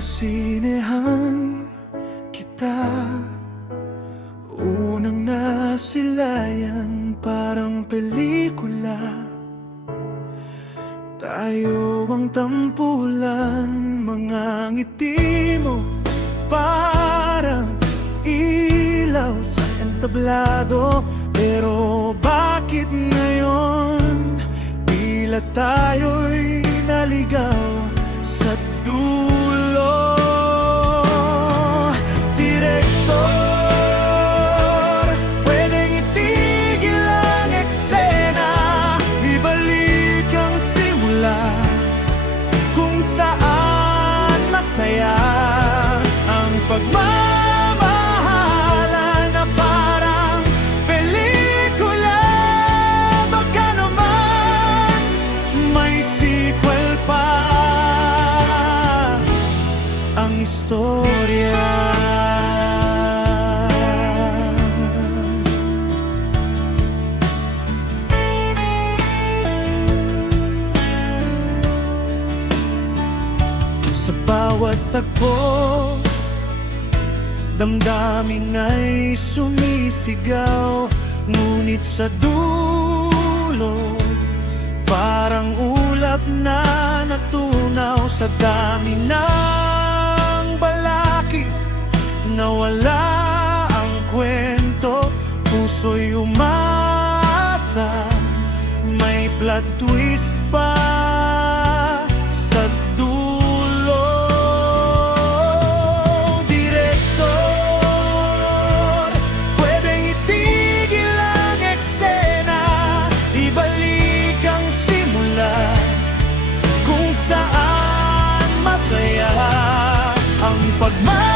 sa sinehan kita, unang nasilayan parang pelikula. Tayo ang tampulan, mga ngiti mo parang ilaw sa entablado. Pero bakit ngayon tila tayo'y naligaw sa dulo? Direktor, pwedeng itigil ang eksena, ibalik ang simula kung saan masaya ang pagmamahalan na parang pelikula. Baka naman may sequel pa ang istorya. Sa bawat tagpo, damdamin ay sumisigaw. Ngunit sa dulo, parang ulap na natunaw. Sa dami ng balakid, nawala ang kwento. Puso'y umasa, may plot twist pa sa dulo. Direktor, pwedeng itigil ang eksena, ibalik ang simula kung saan masaya ang pagmamahal